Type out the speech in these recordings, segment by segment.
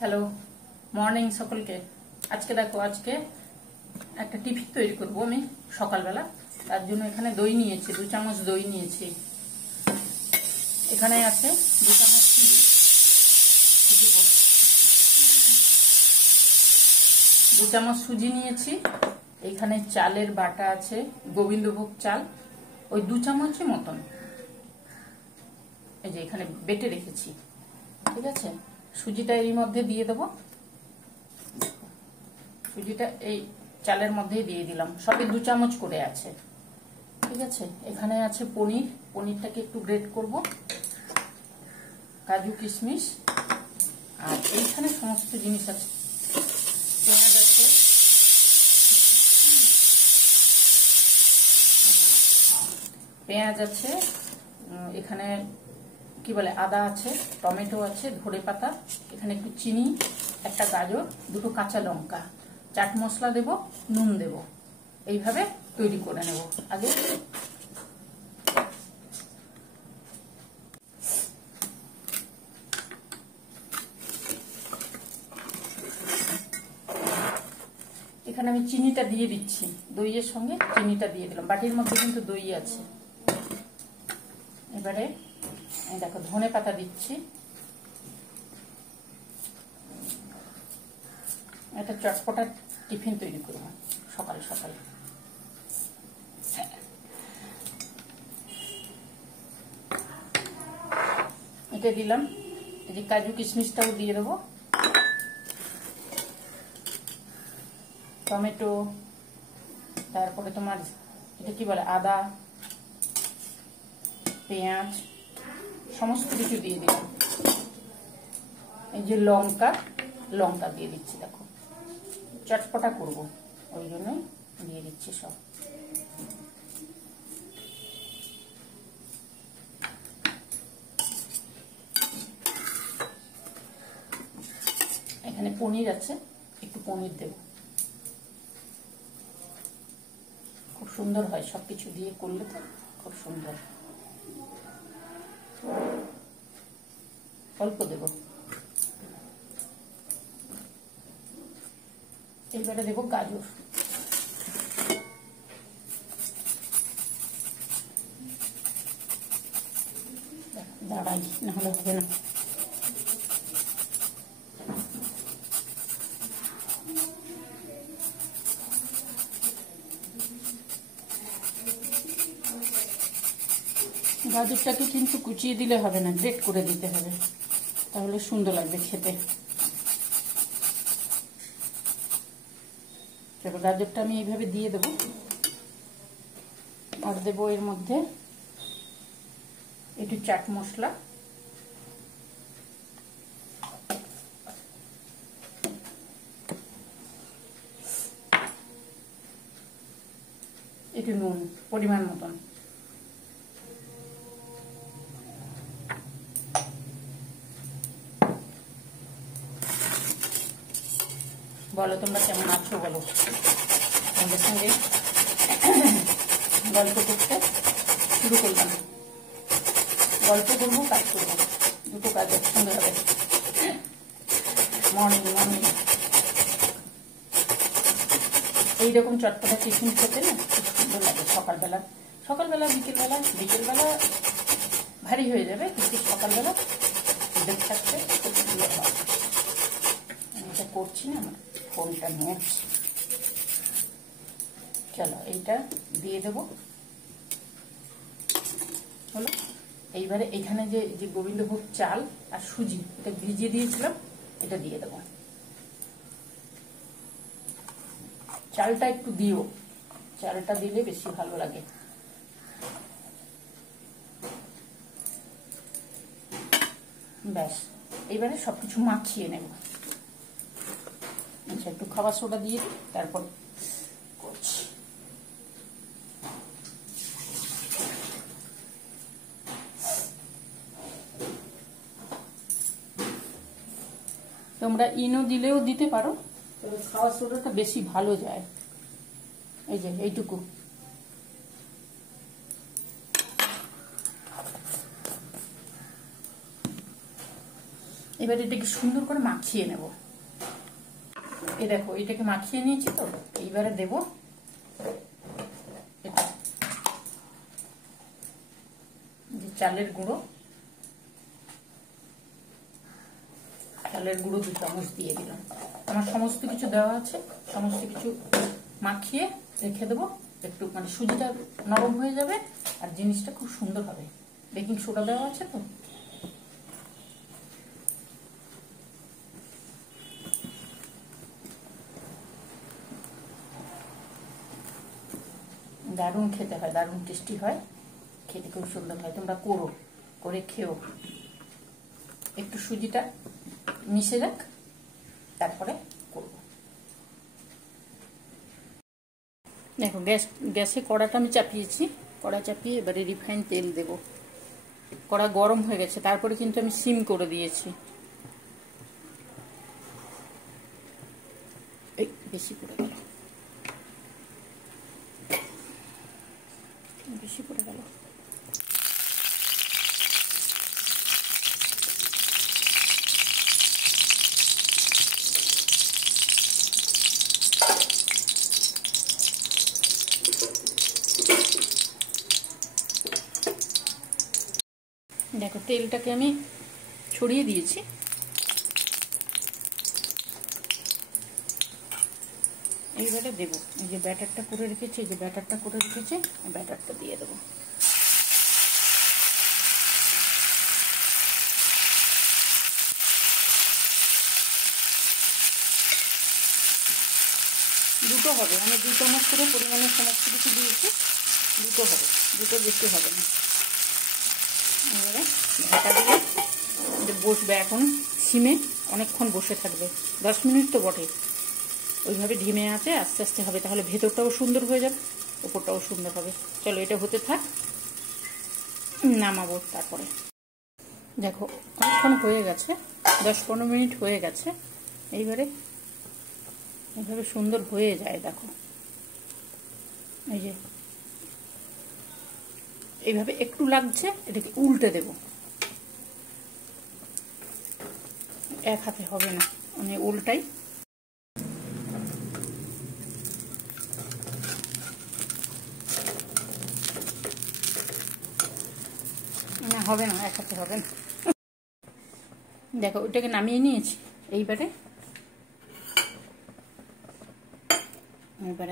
Hello morning সকলকে। আজকে দেখো, আজকে একটা টিফিন তৈরি করব আমি সকালবেলা। তার জন্য এখানে দই নিয়েছি, 2 চামচ দই নিয়েছি। এখানে আছে 2 চামচ সুজি, 2 চামচ সুজি নিয়েছি। এখানে চালের বাটা আছে, গোবিন্দভোগ চাল, ওই 2 চামচের মতন। এই যে এখানে বেটে রেখেছি, ঠিক আছে। সুজিটা এর মধ্যে দিয়ে দেবো, সুজিটা এই চালের মধ্যে দিয়ে দিলাম। সবই 2 চামচ করে আছে, ঠিক আছে। এখানে আছে পনির, পনিরটাকে একটু গ্রেট করব, কাজু কিশমিশ, আর এইখানে সমস্ত জিনিস আছে। পেঁয়াজ আছে, পেঁয়াজ আছে, এখানে কি বলে আদা আছে, টমেটো আছে, ধনে পাতা, এখানে একটু চিনি, একটা গাজর, 2টো কাঁচা লঙ্কা, চাট মশলা দেব, নুন দেব। এইভাবে তৈরি করে নেব। আগে এখানে আমি চিনিটা দিয়ে দিচ্ছি, দইয়ের সঙ্গে চিনিটা দিয়ে দিলাম। বাটির মধ্যে কিন্তু দই আছে। এবারে দেখো ধনে পাতা দিচ্ছি। একটা চটপটা টিফিন তৈরি করব সকাল সকাল। এটা দিলাম, এই যে কাজু কিশমিশটাও দিয়ে দেবো, টমেটো, তারপরে তোমার এটা কি বলে আদা, পেঁয়াজ, সমস্ত কিছু দিয়ে দিলাম। এই যে লঙ্কা, লঙ্কা দিয়ে দিচ্ছি। দেখো চটপটা করব, ওই জন্যই দিয়ে দিচ্ছি সব। এখানে পনির আছে, একটু পনির দেব। খুব সুন্দর হয়, সবকিছু দিয়ে করলে তো খুব সুন্দর। অল্প দেব। এইবারে দেব গাজর, দাঁড়াই নাহলে হবে না। গাজরটাকে কিন্তু কুচিয়ে দিলে হবে না, গ্রেট করে দিতে হবে, তাহলে সুন্দর লাগবে খেতে। চলো গাজরটা আমি এইভাবে দিয়ে দেবো। আর দেবো এর মধ্যে একটু চাট মশলা, একটু নুন পরিমাণ মতন, বলো তোমরা কেমন আছো বলো। আমাদের সঙ্গে গল্প করতে শুরু করলাম। গল্প করবো, কাজ করবো, দুটো কাজ একসঙ্গে হবে। মর্নিং মর্নিং এইরকম চটপটা টিফিন খেতে না খুব সুন্দর লাগে সকালবেলা। সকালবেলা বিকেলবেলা, বিকেলবেলা ভারী হয়ে যাবে, কিন্তু সকালবেলা ব্রেকফাস্টে খুব সুন্দর হয়। আমি এটা করছি না, আমার ফোনটা নিয়েছি। চলো এইটা দিয়ে দেবো, হলো। এইবারে এখানে যে যে গোবিন্দভোগ চাল আর সুজি, এটা ভিজিয়ে দিয়েছিলাম, এটা দিয়ে দেবো। চালটা একটু দিও, চালটা দিলে বেশি ভালো লাগে। ব্যাস, এইবারে সবকিছু মাখিয়ে নেব। আচ্ছা, একটু খাবার সোডা দিয়ে তারপর করছি। তোমরা ইনো দিলেও দিতে পারো, তবে খাওয়ার সোডাটা বেশি ভালো যায়। এই যে এইটুকু, এবার এটাকে সুন্দর করে মাখিয়ে নেব। এই দেখো এটাকে মাখিয়ে নিয়েছি তো, এইবারে দেব এটা যে চালের গুঁড়ো, চালের গুঁড়ো 2 চামচ দিয়ে দিলাম। আমার সমস্ত কিছু দেওয়া আছে, সমস্ত কিছু মাখিয়ে রেখে দেবো। একটু মানে সুজিটা নরম হয়ে যাবে আর জিনিসটা খুব সুন্দর হবে। বেকিং সোডা দেওয়া আছে তো। দারুণ খেতে হয়, দারুণ টেস্টি হয়, খেতে খুব সুন্দর হয়। তোমরা করো, করে খেও। একটু সুজিটা মিশে যাক, তারপরে করবো। দেখো গ্যাসে কড়াটা আমি চাপিয়েছি। কড়া চাপিয়ে এবারে রিফাইন তেল দেব। কড়া গরম হয়ে গেছে, তারপরে কিন্তু আমি সিম করে দিয়েছি। এই বেশি পড়ে গেল, বেশি পড়ে গেল। দেখো তেলটাকে আমি ছড়িয়ে দিয়েছি। এইবারে দেবো এই যে ব্যাটারটা করে রেখেছি, এই যে ব্যাটারটা করে রেখেছি, ব্যাটারটা দিয়ে দেবো। দুটো হবে, আমি 2 চামচ করে পরিমাণে সমস্ত কিছু দিয়েছি। দুটো হবে, দুটো বেশি হবে না। এবারে ঢাকা দিয়ে বসবে। এখন সিমে অনেকক্ষণ বসে থাকবে, 10 মিনিট তো বটে। ওইভাবে ধিমে আছে আস্তে আস্তে হবে, তাহলে ভেতরটাও সুন্দর হয়ে যাবে, ওপরটাও সুন্দর হবে। চলো এটা হতে থাক, নামাবো তারপরে। দেখো অনেকক্ষণ হয়ে গেছে, 10-15 মিনিট হয়ে গেছে। এইবারে এইভাবে সুন্দর হয়ে যায়। দেখো এই যে এইভাবে একটু লাগছে, এটাকে উল্টে দেব। এক হাতে হবে না, মানে উল্টাই। না হবে না, এক হাতে হবে না। দেখো ওটাকে নামিয়ে নিয়েছি। এইবারে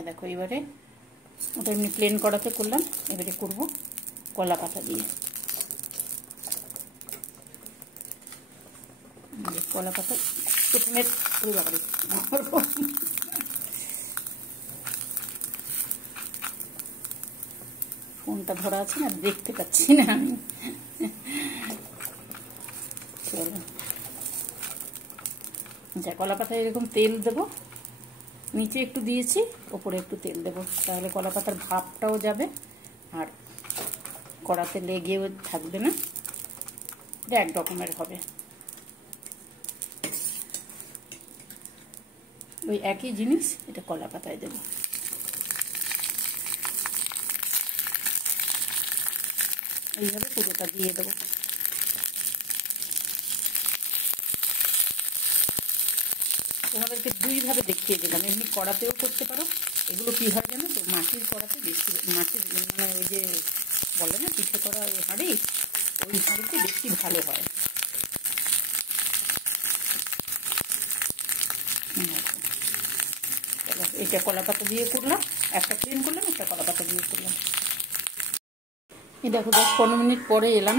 দেখো এবারে ওটা এমনি প্লেন কড়াতে করলাম, এবারে করব কলা পাতা দিয়ে। কলা পাতা প্রথমে ফোনটা ধরা আছে না, দেখতে পাচ্ছি না আমি। চলো আচ্ছা, কলা পাতায় এরকম তেল দেবো, নিচে একটু দিয়েছি, ওপরে একটু তেল দেবো, তাহলে কলা পাতার ভাপটাও যাবে আর কড়াতে লেগেও থাকবে না। এটা এক রকমের হবে। ওই একই জিনিস এটা কলা পাতায় দেবো। এইভাবে পুরোটা দিয়ে দেবো। তোমাদেরকে 2 ভাবে দেখিয়ে দিলাম, এমনি কড়াতেও করতে পারো। এগুলো কি হয় জানো তো, মাটির কড়াতে বেশি, মাটির মানে ওই যে বলে না পিঠে করা হাঁড়ি, ওই হাঁড়িতে বেশি ভালো হয়। এটা কলা পাতা দিয়ে করলাম, একটা প্লেন করলাম, একটা কলা পাতা দিয়ে করলাম। এই দেখো 10-15 মিনিট পরে এলাম,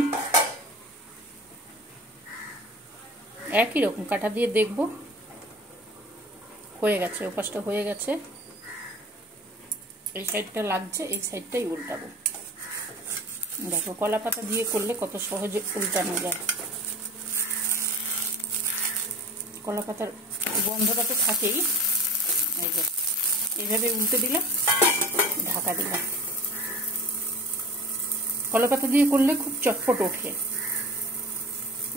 একই রকম কাঁটা দিয়ে দেখবো হয়ে গেছে, ওপাশটা হয়ে গেছে। এই সাইডটা লাগছে, এই সাইডটাই উল্টাবো। দেখো কলা পাতা দিয়ে করলে কত সহজে উল্টানো যায়। কলা পাতার গন্ধটা তো থাকেই। এই যে এইভাবে উল্টে দিলাম, ঢাকা দিলাম। কলা পাতা দিয়ে করলে খুব চটপট ওঠে,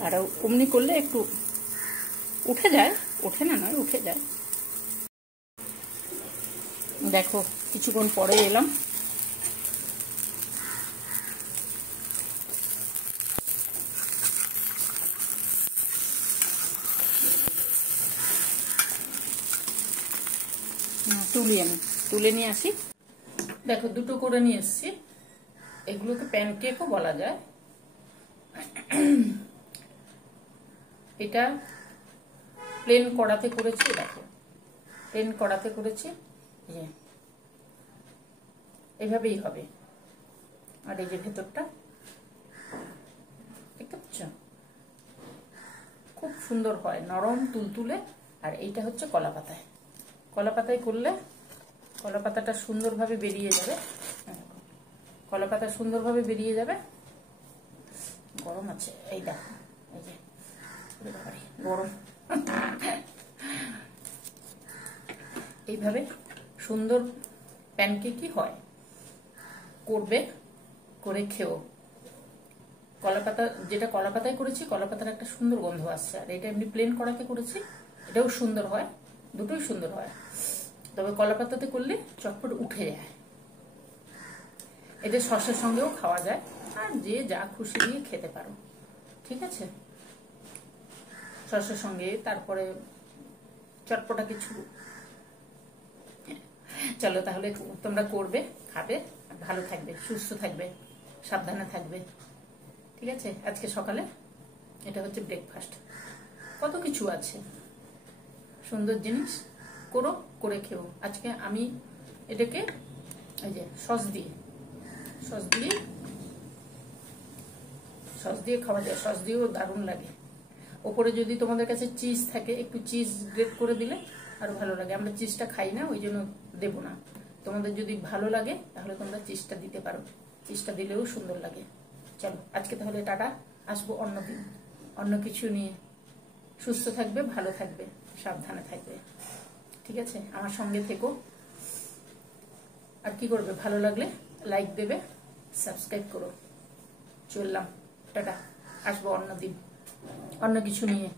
আর অমনি করলে একটু উঠে যায়, ওঠে না নয়, উঠে যায়। দেখো কিছুক্ষণ পরে এলাম, তুলে নিয়ে আসি। দেখো দুটো করে নিয়ে এসছি। এগুলোকে প্যানকেকও বলা যায়। এটা প্লেন কড়াতে করেছি, দেখো প্লেন কড়াতে করেছি, এভাবেই হবে। আর এই যে ভেতরটা দেখতে পাচ্ছ, খুব সুন্দর হয়, নরম তুলতুলে। আর এইটা হচ্ছে কলা পাতায়, কলা পাতায় করলে কলা পাতাটা সুন্দরভাবে বেরিয়ে যাবে। কলা পাতা সুন্দরভাবে বেরিয়ে যাবে। গরম আছে, এই দেখো, এই যে গরম। এইভাবে সুন্দর প্যানকেকই হয়, করবে, করে খেও। কলাপাতা, যেটা কলা পাতায় করেছি, কলা পাতার একটা সুন্দর গন্ধ আসছে। আর এটা এমনি প্লেন কড়াতে করেছি, এটাও সুন্দর হয়, দুটোই সুন্দর হয়। তবে কলা পাতাতে করলে চটপট উঠে যায়। এটা সসের সঙ্গেও খাওয়া যায়, আর যে যা খুশি দিয়ে খেতে পারো, ঠিক আছে। সসের সঙ্গে, তারপরে চটপটা কিছু। চলো তাহলে তোমরা করবে, খাবে, ভালো থাকবে, সুস্থ থাকবে, সাবধানে থাকবে, ঠিক আছে। আজকে সকালে এটা হচ্ছে ব্রেকফাস্ট। কত কিছু আছে, সুন্দর জিনিস, করো, করে খেও। আজকে আমি এটাকে এই যে সস দিয়ে খাওয়া যায়, সস দিয়েও দারুণ লাগে। ওপরে যদি তোমাদের কাছে চিজ থাকে, একটু চিজ গ্রেট করে দিলে আরো ভালো লাগে। আমরা চিজটা খাই না, ওই জন্য দেবো না। তোমাদের যদি ভালো লাগে তাহলে তোমরা চিজটা দিতে পারো, চিজটা দিলেও সুন্দর লাগে। চলো আজকে তাহলে টাটা, আসবো অন্য দিন অন্য কিছু নিয়ে। সুস্থ থাকবে, ভালো থাকবে, সাবধানে থাকবে, ঠিক আছে। আমার সঙ্গে থেকো। আর কি করবে, ভালো লাগলে লাইক দেবে, সাবস্ক্রাইব করো। চললাম, টাটা, আসবো অন্য দিন অন্য কিছু নিয়ে।